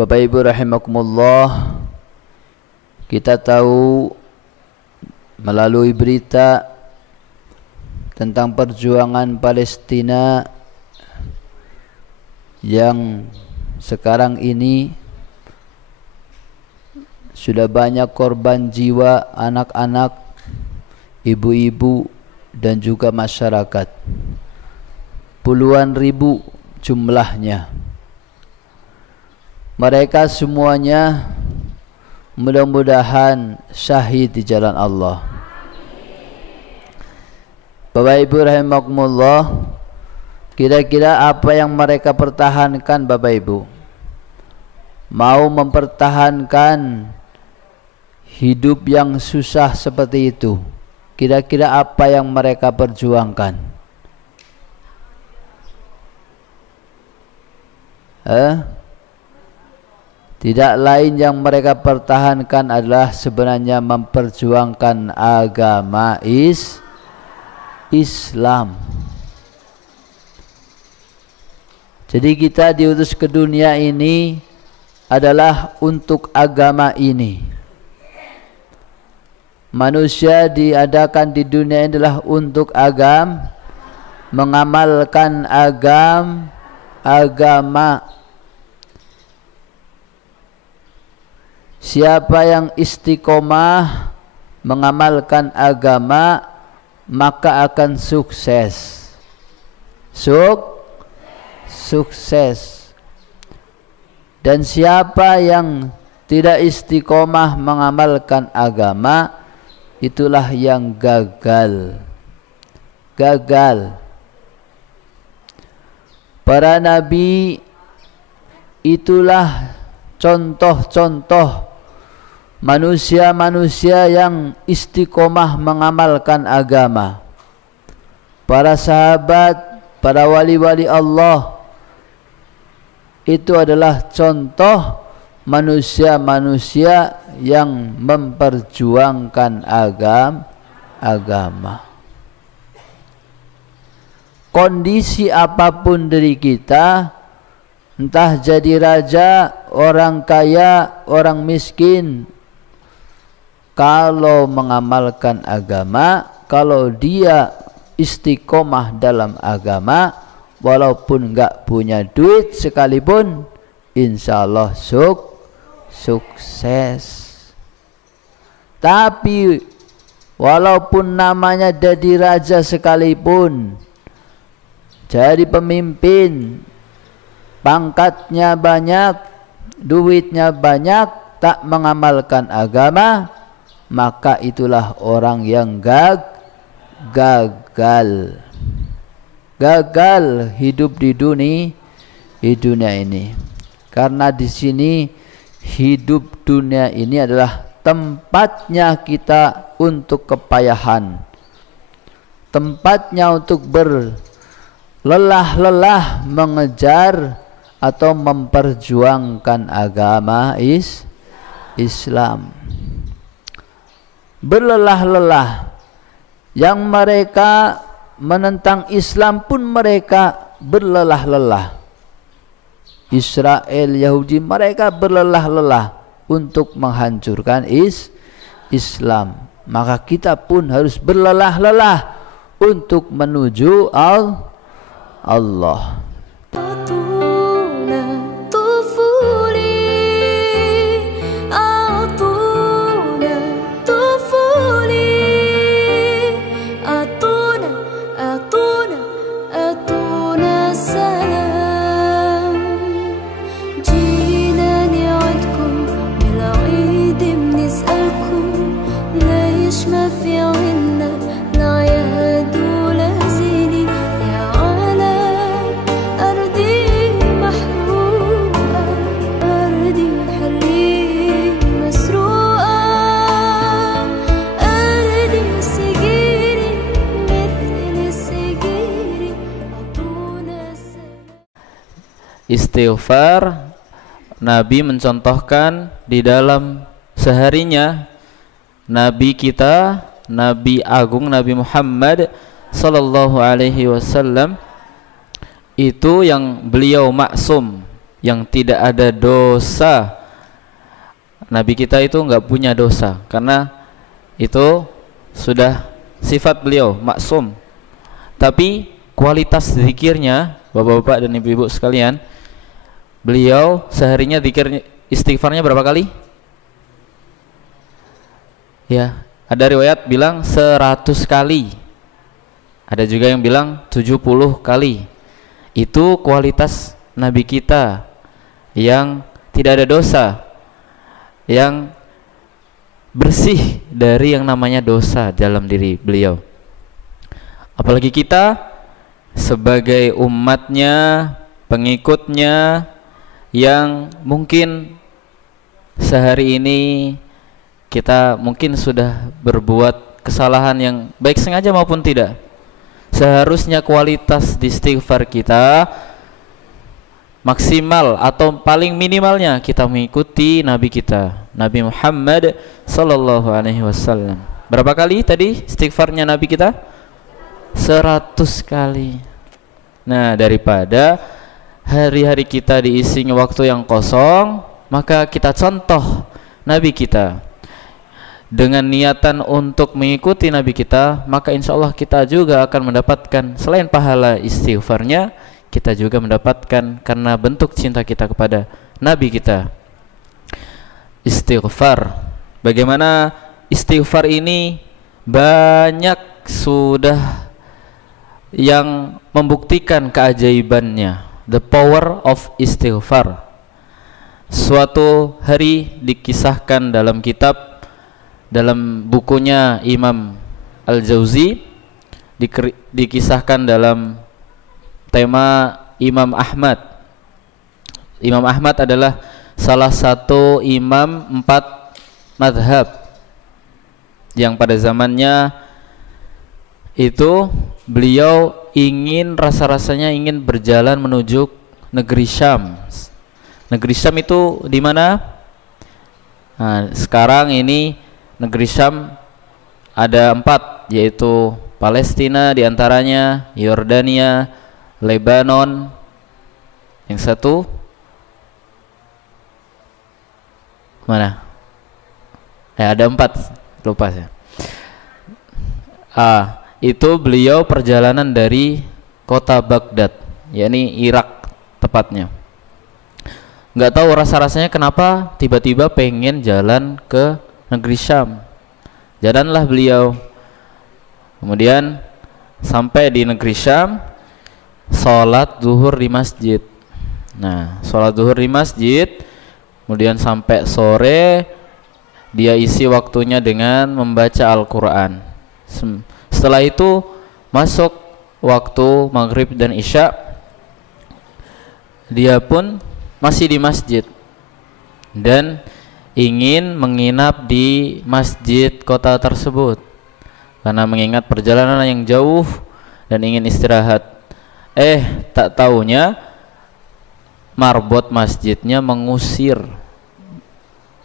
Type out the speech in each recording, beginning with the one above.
Bapak Ibu rahimakumullah, kita tahu melalui berita tentang perjuangan Palestina yang sekarang ini sudah banyak korban jiwa anak-anak, ibu-ibu dan juga masyarakat. Puluhan ribu jumlahnya. Mereka semuanya mudah-mudahan syahid di jalan Allah. Bapak Ibu rahimakumullah, kira-kira apa yang mereka pertahankan Bapak Ibu? Mau mempertahankan hidup yang susah seperti itu, kira-kira apa yang mereka perjuangkan? Tidak lain yang mereka pertahankan adalah sebenarnya memperjuangkan agama Islam. Jadi kita diutus ke dunia ini adalah untuk agama ini. Manusia diadakan di dunia ini adalah untuk mengamalkan agama. Siapa yang istiqomah mengamalkan agama, maka akan sukses. Sukses. Dan siapa yang tidak istiqomah mengamalkan agama, itulah yang gagal. Para nabi itulah contoh-contoh manusia-manusia yang istiqomah mengamalkan agama. Para sahabat, para wali-wali Allah itu adalah contoh manusia-manusia yang memperjuangkan agama. Kondisi apapun dari kita, entah jadi raja, orang kaya, orang miskin, kalau mengamalkan agama, kalau dia istiqomah dalam agama, walaupun enggak punya duit sekalipun, insya Allah sukses. Tapi walaupun namanya jadi raja sekalipun, jadi pemimpin, pangkatnya banyak, duitnya banyak, tak mengamalkan agama, maka itulah orang yang gagal hidup di dunia ini. Karena di sini hidup dunia ini adalah tempatnya kita untuk kepayahan, tempatnya untuk berlelah-lelah mengejar atau memperjuangkan agama Islam. Berlelah-lelah. Yang mereka menentang Islam pun mereka berlelah-lelah. Israel, Yahudi, mereka berlelah-lelah untuk menghancurkan Islam. Maka kita pun harus berlelah-lelah untuk menuju Allah. Istighfar, Nabi mencontohkan di dalam seharinya. Nabi kita, Nabi Agung, Nabi Muhammad sallallahu alaihi wasallam itu yang beliau maksum yang tidak ada dosa. Nabi kita itu nggak punya dosa, karena itu sudah sifat beliau, maksum. Tapi kualitas zikirnya, bapak-bapak dan ibu-ibu sekalian, beliau seharinya zikir istighfarnya berapa kali? Ya, ada riwayat bilang 100 kali. Ada juga yang bilang 70 kali. Itu kualitas Nabi kita yang tidak ada dosa, yang bersih dari yang namanya dosa dalam diri beliau. Apalagi kita sebagai umatnya, pengikutnya, yang mungkin sehari ini kita mungkin sudah berbuat kesalahan yang baik sengaja maupun tidak. Seharusnya kualitas di istighfar kita maksimal atau paling minimalnya kita mengikuti Nabi kita, Nabi Muhammad sallallahu alaihi wasallam. Berapa kali tadi istighfarnya Nabi kita? 100 kali. Nah, daripada hari-hari kita diisi waktu yang kosong, maka kita contoh Nabi kita dengan niatan untuk mengikuti Nabi kita, maka insya Allah kita juga akan mendapatkan selain pahala istighfarnya, kita juga mendapatkan karena bentuk cinta kita kepada Nabi kita. Istighfar, bagaimana istighfar ini banyak sudah yang membuktikan keajaibannya, the power of istighfar. Suatu hari dikisahkan dalam kitab, dalam bukunya Imam Al-Jauzi, dikisahkan dalam tema Imam Ahmad. Imam Ahmad adalah salah satu imam 4 madhab yang pada zamannya itu beliau ingin rasa-rasanya ingin berjalan menuju negeri Syam. Negeri Syam itu di mana? Nah, sekarang ini negeri Syam ada 4, yaitu Palestina diantaranya, Yordania, Lebanon, yang satu mana? Ada 4, lupa saya. Itu beliau perjalanan dari kota Baghdad, yakni Irak tepatnya. Nggak tahu rasa-rasanya kenapa tiba-tiba pengen jalan ke negeri Syam. Jalanlah beliau. Kemudian sampai di negeri Syam, sholat zuhur di masjid. Nah, sholat zuhur di masjid, kemudian sampai sore dia isi waktunya dengan membaca Al-Quran. Setelah itu masuk waktu maghrib dan isya, dia pun masih di masjid dan ingin menginap di masjid kota tersebut karena mengingat perjalanan yang jauh dan ingin istirahat. Tak taunya marbot masjidnya mengusir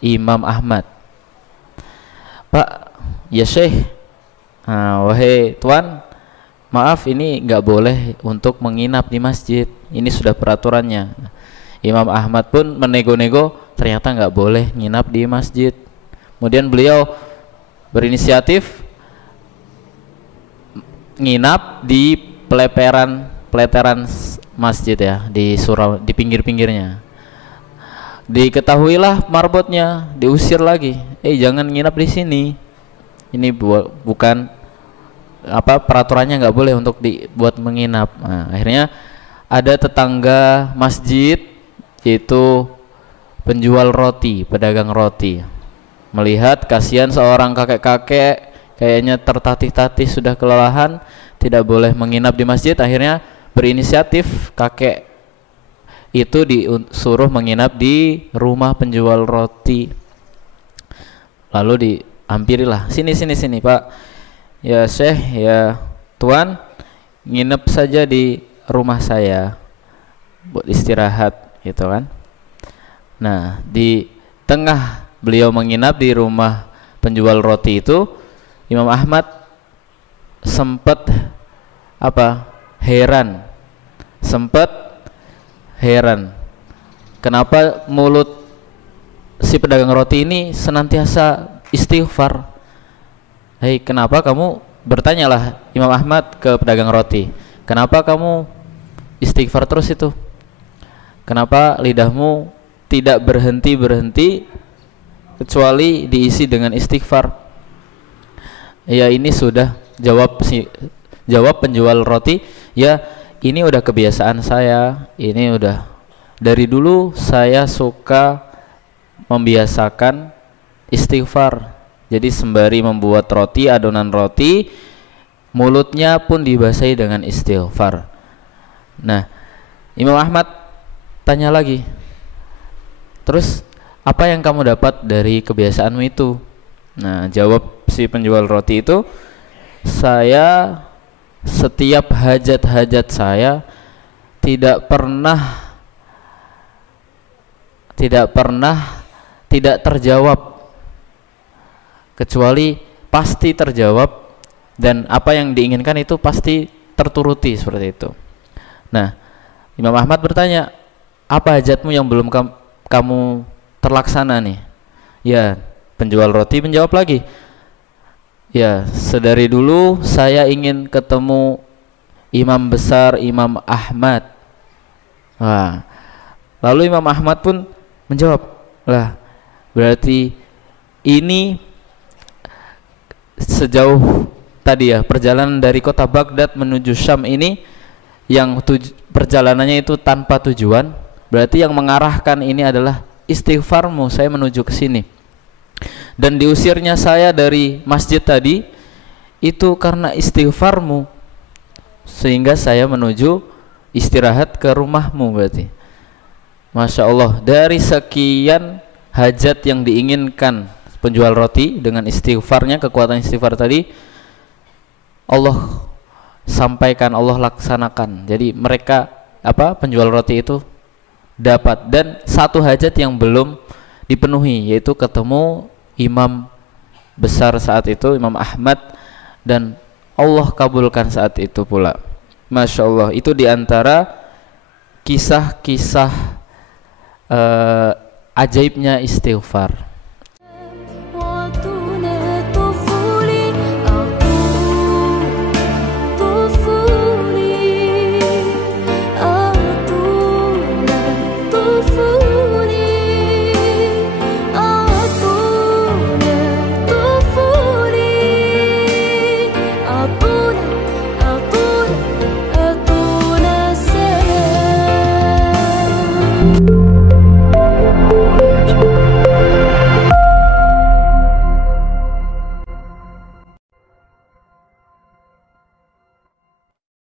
Imam Ahmad. Pak, ya Syekh, wahai tuan, maaf ini nggak boleh untuk menginap di masjid, ini sudah peraturannya. Imam Ahmad pun menego-nego, ternyata nggak boleh nginap di masjid. Kemudian beliau berinisiatif nginap di peleteran masjid ya, di pinggir-pinggirnya. Diketahuilah marbotnya, diusir lagi. Jangan nginap di sini. Ini bukan peraturannya, nggak boleh untuk dibuat menginap. Nah, akhirnya ada tetangga masjid, yaitu penjual roti, pedagang roti, melihat kasihan seorang kakek-kakek kayaknya tertatih-tatih sudah kelelahan, tidak boleh menginap di masjid. Akhirnya berinisiatif, kakek itu disuruh menginap di rumah penjual roti. Lalu dihampirilah, sini Pak, ya Syekh, ya Tuan, nginep saja di rumah saya buat istirahat, gitu kan. Nah, di tengah beliau menginap di rumah penjual roti itu, Imam Ahmad sempat heran. kenapa mulut si pedagang roti ini senantiasa istighfar? Hei, kenapa kamu, bertanyalah Imam Ahmad ke pedagang roti, kenapa kamu istighfar terus itu? Kenapa lidahmu tidak berhenti-berhenti kecuali diisi dengan istighfar? Ya, ini sudah jawab penjual roti, ya ini udah kebiasaan saya, ini udah dari dulu saya suka membiasakan istighfar. Jadi sembari membuat roti, adonan roti, mulutnya pun dibasahi dengan istighfar. Nah, Imam Ahmad tanya lagi, terus apa yang kamu dapat dari kebiasaanmu itu? Nah, jawab si penjual roti itu, saya setiap hajat-hajat saya tidak pernah tidak terjawab, kecuali pasti terjawab, dan apa yang diinginkan itu pasti terturuti, seperti itu. Nah, Imam Ahmad bertanya, apa hajatmu yang belum kamu terlaksana nih? Ya, penjual roti menjawab lagi, ya sedari dulu saya ingin ketemu imam besar Imam Ahmad. Wah, lalu Imam Ahmad pun menjawab, lah berarti ini sejauh tadi ya, perjalanan dari kota Baghdad menuju Syam ini yang perjalanannya itu tanpa tujuan, berarti yang mengarahkan ini adalah istighfarmu, saya menuju ke sini. Dan diusirnya saya dari masjid tadi itu karena istighfarmu, sehingga saya menuju istirahat ke rumahmu. Berarti Masya Allah, dari sekian hajat yang diinginkan penjual roti, dengan istighfarnya, kekuatan istighfar tadi, Allah sampaikan, Allah laksanakan. Jadi mereka penjual roti itu dapat, dan satu hajat yang belum dipenuhi, yaitu ketemu imam besar saat itu, Imam Ahmad, dan Allah kabulkan saat itu pula. Masya Allah, itu diantara kisah-kisah ajaibnya istighfar.